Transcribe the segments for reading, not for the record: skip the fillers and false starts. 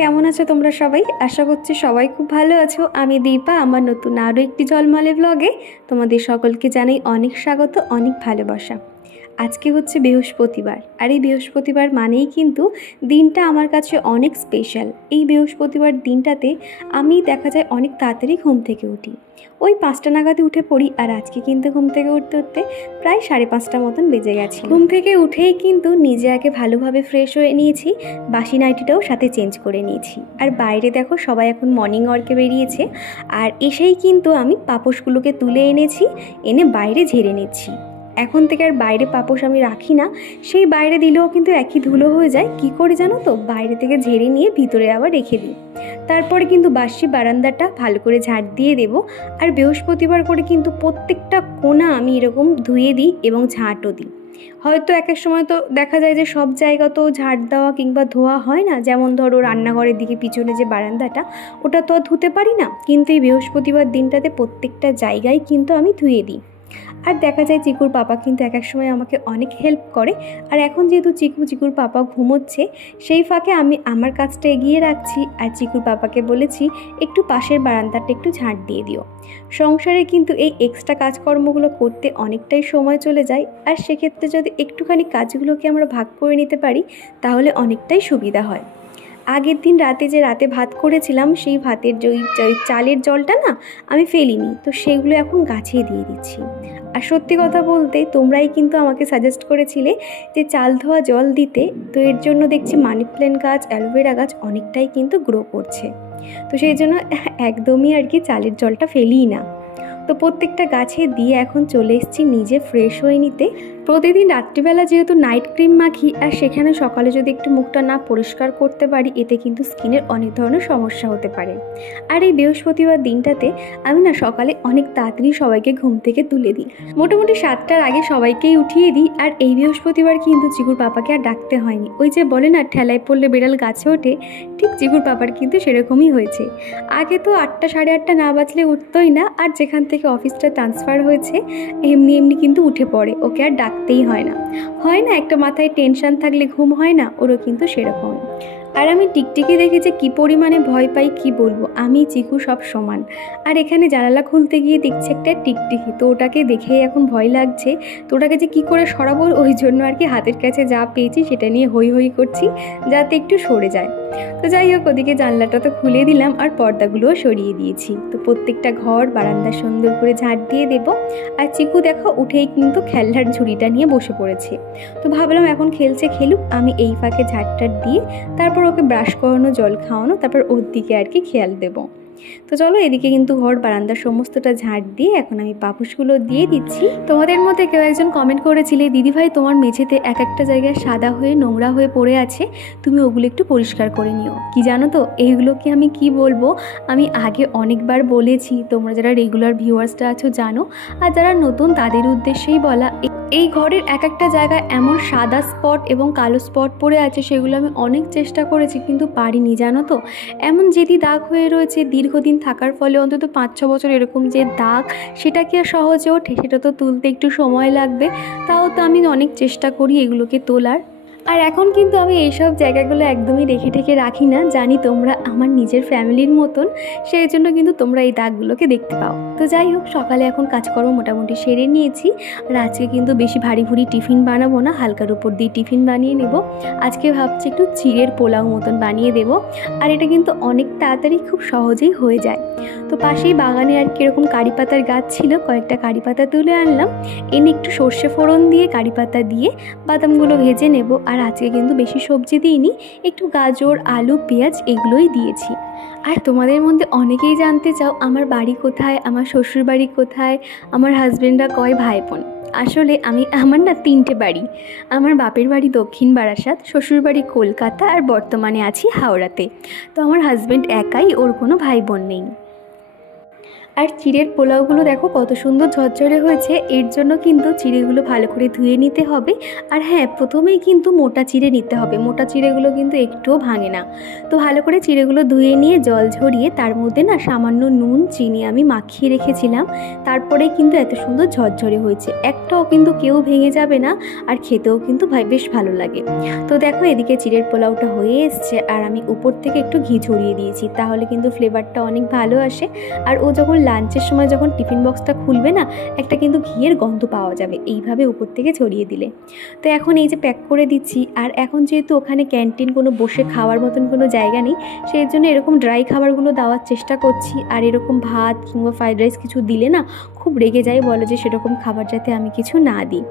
কেমন আছো তোমরা সবাই? আশা করছি সবাই খুব ভালো আছো। আমি দীপা, আমার নতুন আরও একটি ঝলমলে ব্লগে তোমাদের সকলকে জানাই অনেক স্বাগত, অনেক ভালোবাসা। আজকে হচ্ছে বৃহস্পতিবার, আর এই বৃহস্পতিবার মানেই কিন্তু দিনটা আমার কাছে অনেক স্পেশাল। এই বৃহস্পতিবার দিনটাতে আমি দেখা যায় অনেক তাড়াতাড়ি ঘুম থেকে উঠি, ওই 5টা নাগাদে উঠে পড়ি। আর আজকে কিন্তু ঘুম থেকে উঠতে উঠতে প্রায় 5:30 মতন বেজে গেছে। ঘুম থেকে উঠেই কিন্তু নিজে আগে ভালোভাবে ফ্রেশ হয়ে নিয়েছি, বাসি নাইটিটাও সাথে চেঞ্জ করে নিয়েছি। আর বাইরে দেখো সবাই এখন মর্নিং ওয়ার্কে বেরিয়েছে, আর এসেই কিন্তু আমি পাপোশগুলোকে তুলে এনেছি, এনে বাইরে ঝেড়ে নিচ্ছি। এখন থেকে আর বাইরে পাপোশ আমি রাখি না, সেই বাইরে দিলেও কিন্তু একই ধুলো হয়ে যায়। কি করে জানো তো, বাইরে থেকে ঝেড়ে নিয়ে ভিতরে আবার রেখে দিই। তারপরে কিন্তু বাসি বারান্দাটা ভালো করে ঝাড় দিয়ে দেবো। আর বৃহস্পতিবার করে কিন্তু প্রত্যেকটা কোণা আমি এরকম ধুয়ে দিই এবং ঝাঁটও দিই। হয়তো এক এক সময় তো দেখা যায় যে সব জায়গা তো ঝাড় দেওয়া কিংবা ধোয়া হয় না, যেমন ধরো রান্নাঘরের দিকে পিছনে যে বারান্দাটা, ওটা তো ধুতে পারি না, কিন্তু এই বৃহস্পতিবার দিনটাতে প্রত্যেকটা জায়গায় কিন্তু আমি ধুয়ে দিই। আর দেখা যায় চিকুর পাপা কিন্তু এক এক সময় আমাকে অনেক হেল্প করে। আর এখন যেহেতু চিকুর পাপা ঘুমোচ্ছে, সেই ফাঁকে আমি আমার কাজটা এগিয়ে রাখছি। আর চিকুর পাপাকে বলেছি একটু পাশের বারান্দাটা একটু ঝাঁট দিয়ে দিও। সংসারে কিন্তু এই এক্সট্রা কাজকর্মগুলো করতে অনেকটাই সময় চলে যায়, আর সেক্ষেত্রে যদি একটুখানি কাজগুলোকে আমরা ভাগ করে নিতে পারি তাহলে অনেকটাই সুবিধা হয়। আগের দিন রাতে ভাত করেছিলাম, সেই ভাতের যে চালের জলটা না আমি ফেলিনি, তো সেগুলো এখন গাছে দিয়ে দিচ্ছি। আর সত্যি কথা বলতে তোমরাই কিন্তু আমাকে সাজেস্ট করেছিলে যে চাল ধোয়া জল দিতে, তো এর জন্য দেখছি মানি প্ল্যান্ট গাছ, অ্যালোভেরা গাছ অনেকটাই কিন্তু গ্রো করছে। তো সেই জন্য একদমই আর কি চালের জলটা ফেলিই না। তো প্রত্যেকটা গাছে দিয়ে এখন চলে এসেছি নিজে ফ্রেশ হয়ে নিতে। প্রতিদিন রাত্রিবেলা যেহেতু নাইট ক্রিম মাখি, আর সেখানে সকালে যদি একটু মুখটা না পরিষ্কার করতে পারি, এতে কিন্তু স্কিনের অনেক ধরনের সমস্যা হতে পারে। আর এই বৃহস্পতিবার দিনটাতে আমি না সকালে অনেক তাড়াতাড়ি সবাইকে ঘুম থেকে তুলে দিই, মোটামুটি 7টার আগে সবাইকেই উঠিয়ে দিই। আর এই বৃহস্পতিবার কিন্তু চিকুর পাপাকে আর ডাকতে হয়নি। ওই যে বলে না ঠেলায় পড়লে বেড়াল গাছে ওঠে, ঠিক চিকুর পাপার কিন্তু সেরকমই হয়েছে। আগে তো 8টা সাড়ে 8টা না বাজলে উঠতোই না, আর যেখান থেকে অফিসটা ট্রান্সফার হয়েছে এমনি কিন্তু উঠে পড়ে, ওকে আর ডাকতেই হয় না একটা মাথায় টেনশন থাকলে ঘুম হয় না, ওরও কিন্তু সেরকমই। আর আমি টিকটিকি দেখে যে কী পরিমাণে ভয় পাই কি বলবো, আমি চিকু সব সমান। আর এখানে জানালা খুলতে গিয়ে দেখছি একটা টিকটিকি, তো ওটাকে দেখেই এখন ভয় লাগছে। তো ওটাকে যে কী করে সরাবো, ওই জন্য আর কি হাতের কাছে যা পেয়েছি সেটা নিয়ে হই করছি যাতে একটু সরে যায়। তো যাই হোক, ওদিকে জানলাটা তো খুলে দিলাম আর পর্দাগুলোও সরিয়ে দিয়েছি। তো প্রত্যেকটা ঘর বারান্দা সুন্দর করে ঝাঁট দিয়ে দেবো। আর চিকু দেখো উঠেই কিন্তু খেলনার ঝুড়িটা নিয়ে বসে পড়েছে। তো ভাবলাম এখন খেলুক, আমি এই ফাঁকে ঝাঁটটাট দিয়ে তারপর ওকে ব্রাশ করানো, জল খাওয়ানো, তারপর ওর দিকে আর কি খেয়াল দেবো। তো চলো, এদিকে কিন্তু ঘর বারান্দা সমস্তটা ঝাঁট দিয়ে এখন আমি পাপোশগুলো দিয়ে দিচ্ছি। তোমাদের মধ্যে কেউ একজন কমেন্ট করেছিলে, দিদিভাই তোমার মেঝেতে এক একটা জায়গায় সাদা হয়ে নোংরা হয়ে পড়ে আছে, তুমি ওগুলো একটু পরিষ্কার করে নিও। কি জানো তো, এইগুলোকে আমি কি বলবো, আমি আগে অনেকবার বলেছি, তোমরা যারা রেগুলার ভিউয়ার্সটা আছো জানো, আর যারা নতুন তাদের উদ্দেশ্যেই বলা। এই ঘরের এক একটা জায়গায় এমন সাদা স্পট এবং কালো স্পট পড়ে আছে, সেগুলো আমি অনেক চেষ্টা করেছি কিন্তু পারিনি, জানো তো। এমন যেদি দাগ হয়ে রয়েছে দীর্ঘদিন থাকার ফলে, অন্তত 5-6 বছর এরকম যে দাগ, সেটা কি আর সহজে ওঠে? সেটা তো তুলতে একটু সময় লাগবে। তাও তো আমি অনেক চেষ্টা করি এগুলোকে তোলার। আর এখন কিন্তু আমি এইসব জায়গাগুলো একদমই রেখে ঠেকে রাখি না, জানি তোমরা আমার নিজের ফ্যামিলির মতন, সেই জন্য কিন্তু তোমরা এই দাগগুলোকে দেখতে পাও। তো যাই হোক, সকালে এখন কাজকর্ম মোটামুটি সেরে নিয়েছি। আর আজকে কিন্তু বেশি ভারী টিফিন বানাবো না, হালকার উপর দিয়ে টিফিন বানিয়ে নেব। আজকে ভাবছি একটু চিড়ের পোলাও মতন বানিয়ে দেব। আর এটা কিন্তু অনেক তাড়াতাড়ি খুব সহজেই হয়ে যায়। তো পাশেই বাগানে আর কীরকম কারি পাতার গাছ ছিল, কয়েকটা কারি পাতা তুলে আনলাম, এনে একটু সর্ষে ফোড়ন দিয়ে কারি পাতা দিয়ে বাদামগুলো ভেজে নেব। আর আজকে কিন্তু বেশি সবজি দিইনি, একটু গাজর, আলু, পেঁয়াজ এগুলোই দিয়েছি। আর তোমাদের মধ্যে অনেকেই জানতে চাও আমার বাড়ি কোথায়, আমার শ্বশুর বাড়ি কোথায়, আমার হাজব্যান্ডরা কয় ভাই বোন। আসলে আমার না 3টে বাড়ি। আমার বাপের বাড়ি দক্ষিণ বারাসাত, শ্বশুর বাড়ি কলকাতা, আর বর্তমানে আছি হাওড়াতে। তো আমার হাজব্যান্ড একাই, ওর কোনো ভাই বোন নেই। আর চিড়ের পোলাওগুলো দেখো কত সুন্দর ঝরঝরে হয়েছে। এর জন্য কিন্তু চিড়েগুলো ভালো করে ধুয়ে নিতে হবে। আর হ্যাঁ, প্রথমেই কিন্তু মোটা চিড়ে নিতে হবে, মোটা চিড়েগুলো কিন্তু একটুও ভাঙে না। তো ভালো করে চিড়েগুলো ধুয়ে নিয়ে জল ঝরিয়ে তার মধ্যে না সামান্য নুন চিনি আমি মাখিয়ে রেখেছিলাম। তারপরে কিন্তু এত সুন্দর ঝরঝরে হয়েছে, একটাও কিন্তু কেউ ভেঙে যাবে না, আর খেতেও কিন্তু বেশ ভালো লাগে। তো দেখো এদিকে চিড়ের পোলাওটা হয়ে এসছে, আর আমি উপর থেকে একটু ঘি ছড়িয়ে দিয়েছি, তাহলে কিন্তু ফ্লেভারটা অনেক ভালো আসে। আর ও যখন লাঞ্চের সময় যখন টিফিন বক্সটা খুলবে না, একটা কিন্তু ঘিয়ের গন্ধ পাওয়া যাবে এইভাবে উপর থেকে ছড়িয়ে দিলে। তো এখন এই যে প্যাক করে দিচ্ছি। আর এখন যেহেতু ওখানে ক্যান্টিন কোনো বসে খাওয়ার মতন কোনো জায়গা নেই, সেই জন্য এরকম ড্রাই খাবারগুলো দেওয়ার চেষ্টা করছি। আর এরকম ভাত কিংবা ফ্রাইড রাইস কিছু দিলে না খুব রেগে যায়, বলে যে সেরকম খাবার যাতে আমি কিছু না দিই।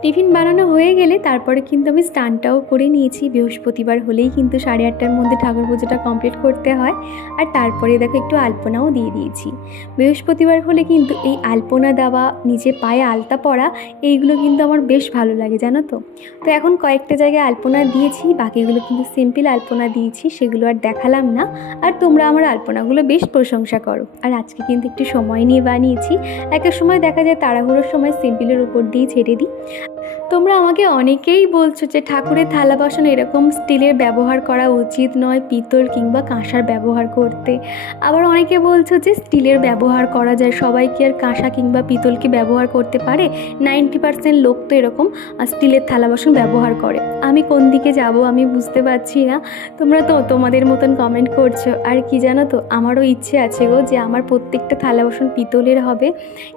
টিফিন বানানো হয়ে গেলে তারপরে কিন্তু আমি স্নানটাও করে নিয়েছি। বৃহস্পতিবার হলেই কিন্তু 8:30টার মধ্যে ঠাকুর পুজোটা কমপ্লিট করতে হয়। আর তারপরে দেখো একটু আলপনাও দিয়ে দিয়েছি। বৃহস্পতিবার হলে কিন্তু এই আলপনা দেওয়া, নিজে পায়ে আলতা পরা, এইগুলো কিন্তু আমার বেশ ভালো লাগে জানো তো। তো এখন কয়েকটা জায়গায় আলপনা দিয়েছি, বাকিগুলো কিন্তু সিম্পল আলপনা দিয়েছি, সেগুলো আর দেখালাম না। আর তোমরা আমার আলপনাগুলো বেশ প্রশংসা করো। আর আজকে কিন্তু একটু সময় নিয়ে বানিয়েছি। একটা সময় দেখা যায় তাড়াহুড়োর সময় সিম্পলের উপর দিয়ে ছেড়ে দিই। তোমরা আমাকে অনেকেই বলছো যে ঠাকুরের থালা বাসন এরকম স্টিলের ব্যবহার করা উচিত নয়, পিতল কিংবা কাঁসার ব্যবহার করতে। আবার অনেকে বলছো যে স্টিলের ব্যবহার করা যায়, সবাই কি আর কাঁসা কিংবা পিতলকে ব্যবহার করতে পারে? 90% লোক তো এরকম স্টিলের থালা বাসন ব্যবহার করে। আমি কোন দিকে যাব আমি বুঝতে পারছি না। তোমরা তো তোমাদের মতন কমেন্ট করছো। আর কি জানো তো, আমারও ইচ্ছে আছে গো যে আমার প্রত্যেকটা থালা বাসন পিতলের হবে,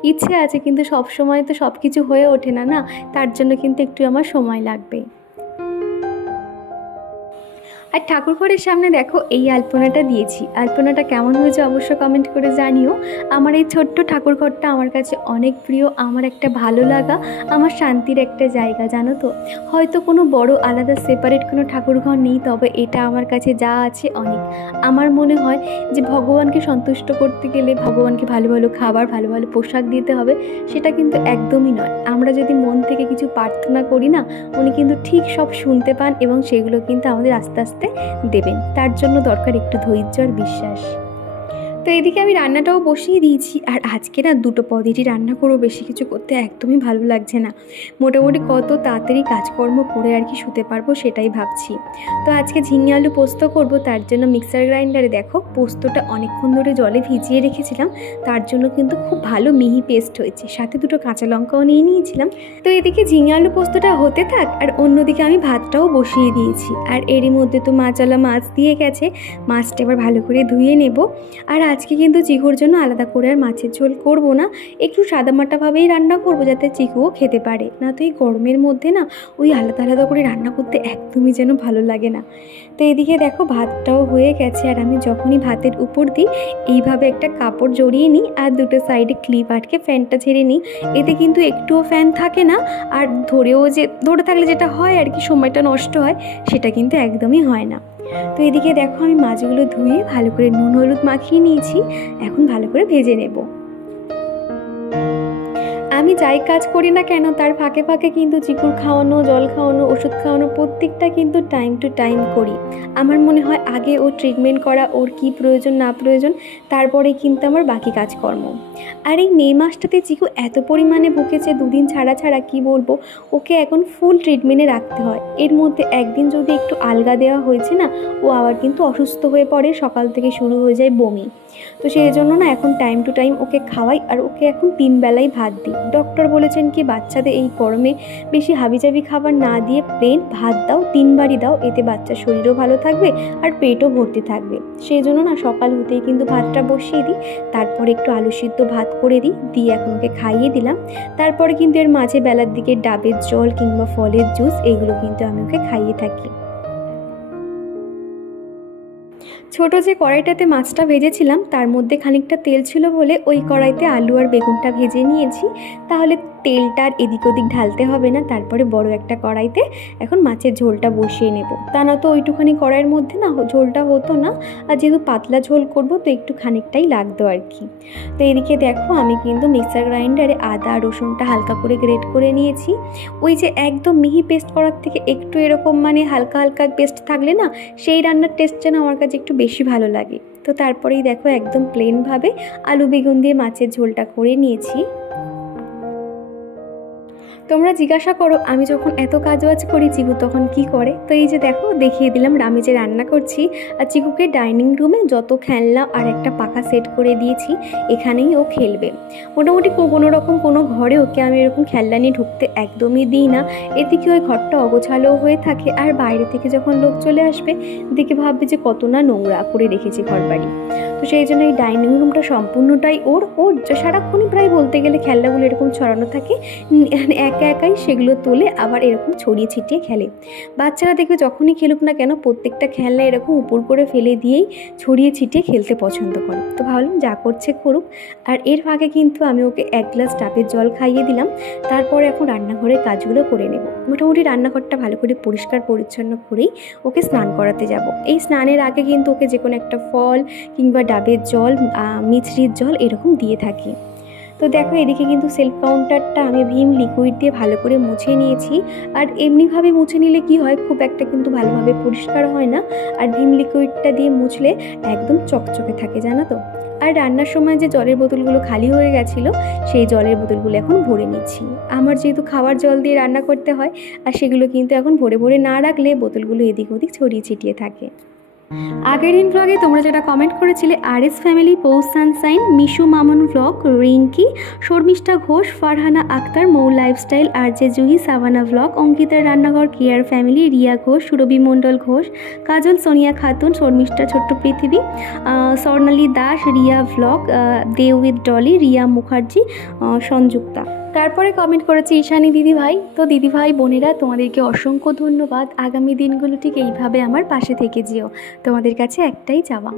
ইচ্ছে আছে, কিন্তু সব সময় তো সব কিছু হয়ে ওঠে না না, তার জন্য কিন্তু একটু আমার সময় লাগবে। আর ঠাকুর ঘরের সামনে দেখো এই আলপনাটা দিয়েছি। আলপনাটা কেমন হয়েছে অবশ্য কমেন্ট করে জানিও। আমার এই ছোট্ট ঠাকুর ঘরটা আমার কাছে অনেক প্রিয়, আমার একটা ভালো লাগা, আমার শান্তির একটা জায়গা জানো তো। হয়তো কোনো বড় আলাদা সেপারেট কোনো ঠাকুর ঘর নেই, তবে এটা আমার কাছে যা আছে অনেক। আমার মনে হয় যে ভগবানকে সন্তুষ্ট করতে গেলে ভগবানকে ভালো ভালো খাবার, ভালো ভালো পোশাক দিতে হবে, সেটা কিন্তু একদমই নয়। আমরা যদি মন থেকে কিছু প্রার্থনা করি না, উনি কিন্তু ঠিক সব শুনতে পান এবং সেগুলো কিন্তু আমাদের আস্তে আস্তে দেবেন। তার জন্য দরকার একটু ধৈর্য আর বিশ্বাস। তো এদিকে আমি রান্নাটাও বসিয়ে দিয়েছি। আর আজকে না দুটো পদেরই রান্না করবো, বেশি কিছু করতে একদমই ভালো লাগছে না। মোটামুটি কত তাড়াতাড়ি কাজকর্ম করে আর কি শুতে পারবো সেটাই ভাবছি। তো আজকে ঝিঙে আলু পোস্ত করব, তার জন্য মিক্সার গ্রাইন্ডারে দেখো পোস্তটা অনেকক্ষণ ধরে জলে ভিজিয়ে রেখেছিলাম, তার জন্য কিন্তু খুব ভালো মিহি পেস্ট হয়েছে। সাথে দুটো কাঁচা লঙ্কাও নিয়ে নিয়েছিলাম। তো এদিকে ঝিঙে আলু পোস্তটা হতে থাক, আর অন্যদিকে আমি ভাতটাও বসিয়ে দিয়েছি। আর এরই মধ্যে তো মাছওয়ালা মাছ দিয়ে গেছে, মাছটা এবার ভালো করে ধুয়ে নেব। আর আজকে কিন্তু চিকুর জন্য আলাদা করে আর মাছের ঝোল করব না, একটু সাদামাটাভাবেই রান্না করব যাতে চিকুও খেতে পারে। না তো এই গরমের মধ্যে না ওই আলাদা আলাদা করে রান্না করতে একদমই যেন ভালো লাগে না। তো এদিকে দেখো ভাতটাও হয়ে গেছে। আর আমি যখনই ভাতের উপর দিই এইভাবে একটা কাপড় জড়িয়ে নিই, আর দুটো সাইডে ক্লিপ আটকে ফ্যানটা ছেড়ে নিই। এতে কিন্তু একটুও ফ্যান থাকে না, আর ধরে থাকলে যেটা হয় আর কি, সময়টা নষ্ট হয়, সেটা কিন্তু একদমই হয় না। তো এদিকে দেখো আমি মাছগুলো ধুয়ে ভালো করে নুন হলুদ মাখিয়ে নিয়েছি, এখন ভালো করে ভেজে নেব। আমি যাই কাজ করি না কেন তার ফাঁকে ফাঁকে কিন্তু চিকুর খাওয়ানো, জল খাওয়ানো, ওষুধ খাওয়ানো প্রত্যেকটা কিন্তু টাইম টু টাইম করি। আমার মনে হয় আগে ওর ট্রিটমেন্ট করা, ওর কি প্রয়োজন না প্রয়োজন, তারপরে কিন্তু আমার বাকি কাজকর্ম। আর এই মে মাসটাতে চিকু এত পরিমাণে ভুকেছে, দুদিন ছাড়া ছাড়া কি বলবো, ওকে এখন ফুল ট্রিটমেন্টে রাখতে হয়। এর মধ্যে একদিন যদি একটু আলগা দেওয়া হয়েছে না, ও আবার কিন্তু অসুস্থ হয়ে পড়ে, সকাল থেকে শুরু হয়ে যায় বমি। তো সেই জন্য না এখন টাইম টু টাইম ওকে খাওয়াই, আর ওকে এখন 3 বেলাই ভাত দিই। ডক্টর বলেছেন কি বাচ্চাদের এই গরমে বেশি হাবিজাবি খাবার না দিয়ে প্লেন ভাত দাও, 3 বারই দাও, এতে বাচ্চার শরীরও ভালো থাকবে আর পেটও ভর্তি থাকবে। সেই জন্য না সকাল হতেই কিন্তু ভাতটা বসিয়ে দিই, তারপরে একটু আলু সিদ্ধ ভাত করে দিই, দিয়ে এখন ওকে খাইয়ে দিলাম। তারপরে কিন্তু এর মাঝে বেলার দিকে ডাবের জল কিংবা ফলের জুস এগুলো কিন্তু আমি ওকে খাইয়ে থাকি। ছোট যে কড়াইটাতে মাছটা ভেজেছিলাম তার মধ্যে খানিকটা তেল ছিল বলে ওই কড়াইতে আলু আর বেগুনটা ভেজে নিয়েছি, তাহলে তেলটা আর এদিক ওদিক ঢালতে হবে না। তারপরে বড় একটা কড়াইতে এখন মাছের ঝোলটা বসিয়ে নেব, তা না তো ওইটুখানি কড়াইয়ের মধ্যে না ঝোলটা হতো না। আর যেহেতু পাতলা ঝোল করব তো একটু খানিকটাই লাগতো আর কি। তো এদিকে দেখো আমি কিন্তু মিক্সার গ্রাইন্ডারে আদা রসুনটা হালকা করে গ্রেট করে নিয়েছি। ওই যে একদম মিহি পেস্ট করার থেকে একটু এরকম মানে হালকা হালকা পেস্ট থাকলে না সেই রান্নার টেস্ট যেন আমার কাছে একটু বেশি ভালো লাগে। তো তারপরেই দেখো একদম প্লেনভাবে আলু বেগুন দিয়ে মাছের ঝোলটা করে নিয়েছি। তোমরা জিজ্ঞাসা করো আমি যখন এত কাজবাজ করি চিকু তখন কি করে। তো এই যে দেখো দেখিয়ে দিলাম আমি যে রান্না করছি, আর চিকুকে ডাইনিং রুমে যত খেলনা আর একটা পাখা সেট করে দিয়েছি, এখানেই ও খেলবে। মোটামুটি কোনো রকম কোনো ঘরে ওকে আমি এরকম খেলনা নিয়ে ঢুকতে একদমই দিই না। এদিকে ওই ঘরটা অগোছালো হয়ে থাকে, আর বাইরে থেকে যখন লোক চলে আসবে দেখে ভাববে যে কত না নোংরা করে রেখেছি ঘর বাড়ি। তো সেই জন্য এই ডাইনিং রুমটা সম্পূর্ণটাই ওর সারাক্ষণই প্রায় বলতে গেলে খেলনাগুলো এরকম ছড়ানো থাকে, একা একাই সেগুলো তোলে আবার এরকম ছড়িয়ে ছিটিয়ে খেলে। বাচ্চারা দেখবে যখনই খেলুক না কেন প্রত্যেকটা খেলনা এরকম উপর করে ফেলে দিয়েই ছড়িয়ে ছিটিয়ে খেলতে পছন্দ করে। তো ভাবলাম যা করছে করুক। আর এর ফাঁকে কিন্তু আমি ওকে 1 গ্লাস ডাবের জল খাইয়ে দিলাম। তারপরে এখন রান্নাঘরের কাজগুলো করে নেব। মোটামুটি রান্নাঘরটা ভালো করে পরিষ্কার পরিচ্ছন্ন করেই ওকে স্নান করাতে যাব। এই স্নানের আগে কিন্তু ওকে যে কোনো একটা ফল কিংবা ডাবের জল, মিছরির জল এরকম দিয়ে থাকি। তো দেখো এদিকে কিন্তু সেলফ কাউন্টারটা আমি ভিম লিকুইড দিয়ে ভালো করে মুছে নিয়েছি। আর এমনিভাবে মুছে নিলে কি হয়, খুব একটা কিন্তু ভালোভাবে পরিষ্কার হয় না। আর ভিম লিকুইডটা দিয়ে মুছলে একদম চকচকে থাকে, জানো তো। আর রান্নার সময় যে জলের বোতলগুলো খালি হয়ে গেছিলো, সেই জলের বোতলগুলো এখন ভরে নিচ্ছি। আমার যেহেতু খাওয়ার জল দিয়ে রান্না করতে হয়, আর সেগুলো কিন্তু এখন ভরে ভরে না রাখলে বোতলগুলো এদিক ওদিক ছড়িয়ে ছিটিয়ে থাকে। আগের দিন ব্লগে তোমরা যেটা কমেন্ট করেছিলে, RS family, Poush sunshine, Mishu Mamun blog, Rinki, Sharmishtha Ghosh, Farhana Akter, Mou lifestyle, RJ Juhi, Savannah blog, অঙ্কিতার রান্নাঘর, কেয়ার ফ্যামিলি, রিয়া ঘোষ, সুরভি মণ্ডল ঘোষ, কাজল, সোনিয়া খাতুন, শর্মিষ্ঠা ছোট্ট পৃথিবী, Swarnali Das, Riya blog, day with Dolly, Riya Mukherjee, Sanjukta. তারপরে কমেন্ট করেছে ঈশানী দিদিভাই। তো দিদিভাই বোনেরা তোমাদেরকে অসংখ্য ধন্যবাদ। আগামী দিনগুলো ঠিক এইভাবে আমার পাশে থেকে যেও, তোমাদের কাছে একটাই চাওয়া।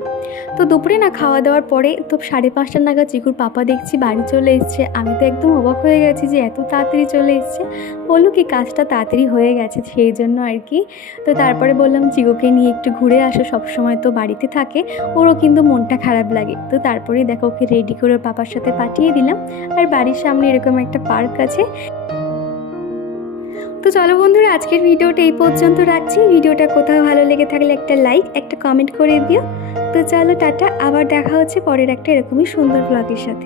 তো দুপুরে না খাওয়া দাওয়ার পরে তো 5:30 নাগাদ চিকুর পাপা দেখছি বাড়ি চলে এসছে। আমি তো একদম অবাক হয়ে গেছি যে এত তাড়াতাড়ি চলে এসছে। বললো কি কাজটা তাড়াতাড়ি হয়ে গেছে সেই জন্য আর কি। তো তারপরে বললাম চিকুকে নিয়ে একটু ঘুরে আসো, সবসময় তো বাড়িতে থাকে, ওরও কিন্তু মনটা খারাপ লাগে। তো তারপরে দেখো ওকে রেডি করে ওর পাপার সাথে পাঠিয়ে দিলাম। আর বাড়ির সামনে এরকম একটা পার্ক আছে। তো চলো বন্ধুরা আজকের ভিডিওটা এই পর্যন্ত রাখছি। ভিডিওটা কোথাও ভালো লেগে থাকলে একটা লাইক, একটা কমেন্ট করে দিও। তো চলো টাটা, আবার দেখা হচ্ছে পরের একটা এরকমই সুন্দর ব্লগের সাথে।